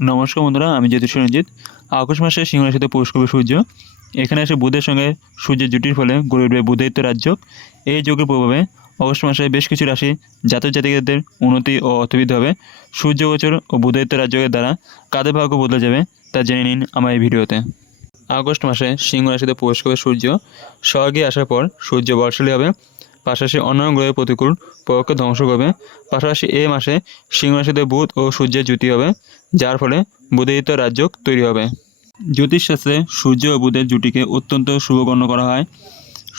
নমস্কার বন্ধুরা, আমি জ্যোতিষ রঞ্জিত। আগস্ট মাসে সিংহ রাশিতে প্রবেশ করবে সূর্য। এখানে এসে বুধের সঙ্গে সূর্যের জুটির ফলে গড়ে উঠবে বুধাদিত্য রাজযোগ। এই যোগের প্রভাবে অগস্ট মাসে বেশ কিছু রাশি জাতক জাতিকাদের উন্নতি ও অর্থবৃদ্ধি হবে। সূর্য গোচর ও বুধাদিত্য রাজযোগের দ্বারা কাদের ভাগ্য বদলে যাবে তা জেনে নিন আমার এই ভিডিওতে। আগস্ট মাসে সিংহ রাশিতে প্রবেশ করবে সূর্য। স্বর্গে আসার পর সূর্য বর্ষালী হবে, পাশাপাশি অন্যান্য গ্রহের প্রতিকূল প্রভাবকে ধ্বংস করবে। পাশাপাশি এই মাসে সিংহ রাশিতে বুধ ও সূর্যের জুতি হবে, যার ফলে বুধাদিত্য রাজযোগ তৈরি হবে। জ্যোতিষশাস্ত্রে সূর্য ও বুধের জুটিকে অত্যন্ত শুভ গণ্য করা হয়।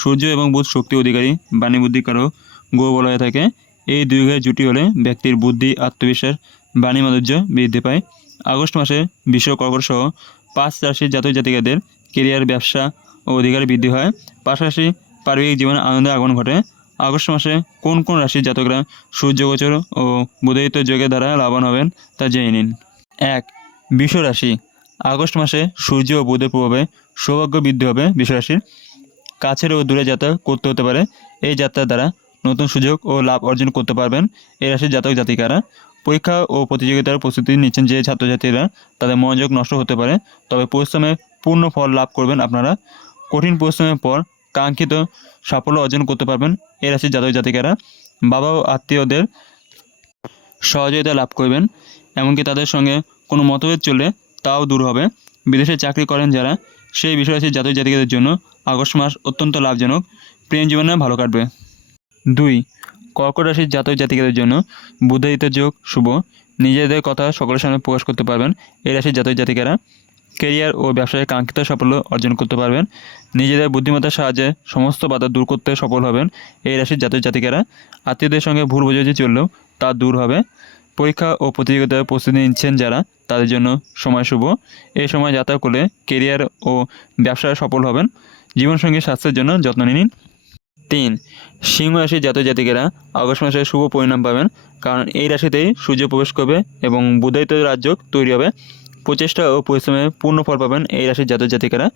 সূর্য এবং বুধ শক্তি অধিকারী, বাণী বুদ্ধিকারক গ্রহ বলা হয়ে থাকে। এই দুই গ্রহের জুটি হলে ব্যক্তির বুদ্ধি, আত্মবিশ্বাস, বাণী মাধুর্য বৃদ্ধি পায়। আগস্ট মাসে বিশ্ব কর্কট সহ 5 রাশির জাতক জাতিকাদের কেরিয়ার, ব্যবসা ও অধিকার বৃদ্ধি হয়। পাশাপাশি পারিবারিক জীবনে আনন্দের আগমন ঘটে। আগস্ট মাসে কোন কোন রাশির জাতকরা সূর্য গোচর ও বুধাদিত্য যোগের দ্বারা লাভবান হবেন তা জেনে নিন। 1. বৃষ রাশি। আগস্ট মাসে সূর্য ও বুধের প্রভাবে সৌভাগ্য বৃদ্ধি হবে। বৃষ রাশির কাছের ও দূরে যাত্রা করতে হতে পারে। এই যাত্রার দ্বারা নতুন সুযোগ ও লাভ অর্জন করতে পারবেন এই রাশির জাতক জাতিকারা। পরীক্ষা ও প্রতিযোগিতার প্রস্তুতি নিচ্ছেন যে ছাত্রছাত্রীরা, তাদের মনোযোগ নষ্ট হতে পারে, তবে পরিশ্রমে পূর্ণ ফল লাভ করবেন আপনারা। কঠিন পরিশ্রমের পর কাঙ্ক্ষিত সাফল্য অর্জন করতে পারবেন এই রাশির জাতক জাতিকারা। বাবা ও আত্মীয়দের সহযোগিতা লাভ করবেন, এমনকি তাদের সঙ্গে কোনো মতভেদ চললে তাও দূর হবে। বিদেশে চাকরি করেন যারা, সেই বিষয়রাশির জাতক জাতিকাদের জন্য আগস্ট মাস অত্যন্ত লাভজনক, প্রেম জীবনে ভালো কাটবে। 2. কর্কট রাশির জাতক জাতিকাদের জন্য বুধাদিত্য যোগ শুভ। নিজেদের কথা সকলের সামনে প্রকাশ করতে পারবেন এই রাশির জাতক জাতিকারা। কেরিয়ার ও ব্যবসায় কাঙ্ক্ষিত সাফল্য অর্জন করতে পারবেন। নিজেদের বুদ্ধিমত্তার সাহায্যে সমস্ত বাধা দূর করতে সফল হবেন এই রাশির জাতক জাতিকারা। আত্মীয়দের সঙ্গে ভুল বোঝাবুঝি চললেও তা দূর হবে। পরীক্ষা ও প্রতিযোগিতার প্রস্তুতি নিচ্ছেন যারা, তাদের জন্য সময় শুভ। এই সময় যাত্রা করলে কেরিয়ার ও ব্যবসায় সফল হবেন। জীবনসঙ্গী স্বাস্থ্যের জন্য যত্ন নিন। 3. সিংহ রাশির জাতক জাতিকেরা আগস্ট মাসে শুভ পরিণাম পাবেন, কারণ এই রাশিতেই সূর্য প্রবেশ করবে এবং বুধাদিত্য রাজযোগ তৈরি হবে। প্রচেষ্টা ও পরিশ্রমে পূর্ণ ফল পাবেন এই রাশির জাতক জাতিকারা।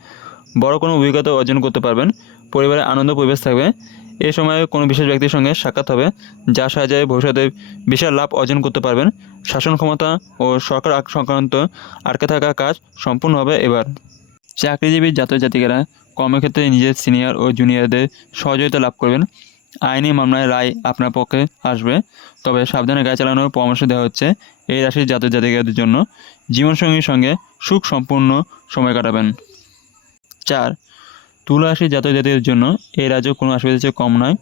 বড় কোনো অভিজ্ঞতা অর্জন করতে পারবেন। পরিবারে আনন্দ পরিবেশ থাকবে। এই সময়ে কোনো বিশেষ ব্যক্তির সঙ্গে সাক্ষাৎ হবে, যার সাহায্যে ভবিষ্যতে বিশাল লাভ অর্জন করতে পারবেন। শাসন ক্ষমতা ও সরকার সংক্রান্ত আটকে থাকা কাজ সম্পূর্ণ হবে এবার। চাকরিজীবী জাতক জাতিকারা কর্মক্ষেত্রে নিজের সিনিয়র ও জুনিয়রদের সহযোগিতা লাভ করবেন। আইনি মামলায় রায় আপনার পক্ষে আসবে, তবে সাবধানে গাড়ি চালানোর পরামর্শ দেওয়া হচ্ছে এই রাশির জাতক জাতিকাদের জন্য। জীবনসঙ্গীর সঙ্গে সুখ সম্পূর্ণ সময় কাটাবেন। 4. তুলা রাশির জাতক জাতিকাদের জন্য এই রাজ্য কোনো অসুবিধার চেয়ে কম নয়।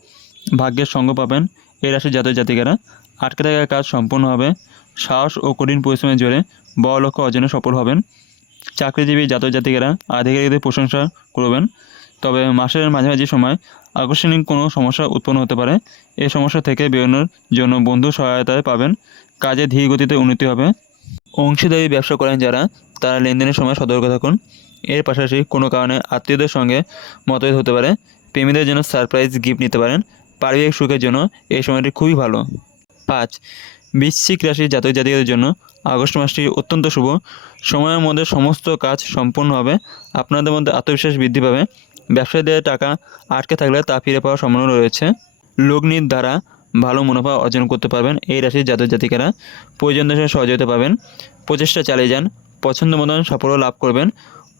ভাগ্যের সঙ্গ পাবেন এই রাশির জাতক জাতিকারা। আটকে থাকা কাজ সম্পূর্ণ হবে। সাহস ও কঠিন পরিশ্রমের জোরে বড় লক্ষ্য অর্জনে সফল হবেন। চাকরিজীবী জাতক জাতিকারা আধিকারিকদের প্রশংসা করবেন, তবে মাসের মাঝামাঝি সময় আকস্মিক কোনো সমস্যা উৎপন্ন হতে পারে। এই সমস্যা থেকে বেরোনোর জন্য বন্ধু সহায়তায় পাবেন। কাজে ধীর গতিতে উন্নতি হবে। অংশীদারি ব্যবসা করেন যারা, তারা লেনদেনের সময় সতর্ক থাকুন। এর পাশাপাশি কোনো কারণে আত্মীয়দের সঙ্গে মতভেদ হতে পারে। প্রেমীদের জন্য সারপ্রাইজ গিফট নিতে পারেন। পারিবারিক সুখের জন্য এই সময়টি খুবই ভালো। 5. বৃশ্চিক রাশির জাতক জাতিকাদের জন্য আগস্ট মাসটি অত্যন্ত শুভ। সময়ের মধ্যে সমস্ত কাজ সম্পূর্ণ হবে। আপনাদের মধ্যে আত্মবিশ্বাস বৃদ্ধি পাবে। ব্যবসায়ীদের টাকা আটকে থাকলে তা ফিরে পাওয়ার সম্ভাবনা রয়েছে। লগ্নির দ্বারা ভালো মুনাফা অর্জন করতে পারবেন এই রাশির জাতক জাতিকারা। প্রয়োজনীয় সঙ্গে সহযোগিতা পাবেন। প্রচেষ্টা চালিয়ে যান, পছন্দ মতন সাফল্য লাভ করবেন।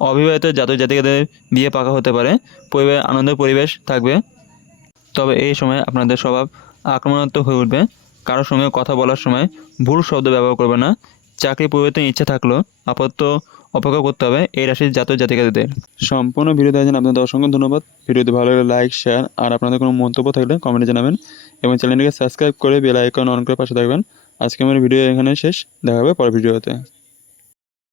অবিবাহিত জাতক জাতিকাদের বিয়ে পাকা হতে পারে। পরিবারে আনন্দের পরিবেশ থাকবে, তবে এই সময় আপনাদের স্বভাব আক্রমণাত্মক হয়ে উঠবে। কারোর সঙ্গে কথা বলার সময় ভুল শব্দ ব্যবহার করবে না। চাকরি পরিবর্তনের ইচ্ছা থাকলেও আপাতত অপেক্ষা করতে হবে এই রাশির জাতক জাতিকাদের। সম্পূর্ণ ভিডিও দেখার জন্য আপনাদের অসংখ্য ধন্যবাদ। ভিডিওটি ভালো লাগলে লাইক, শেয়ার আর আপনাদের কোনো মন্তব্য থাকলে কমেন্টে জানাবেন এবং চ্যানেলটিকে সাবস্ক্রাইব করে বেল আইকন অন করে পাশে থাকবেন। আজকে আমার ভিডিও এখানে শেষ, দেখা হবে পরের ভিডিওতে।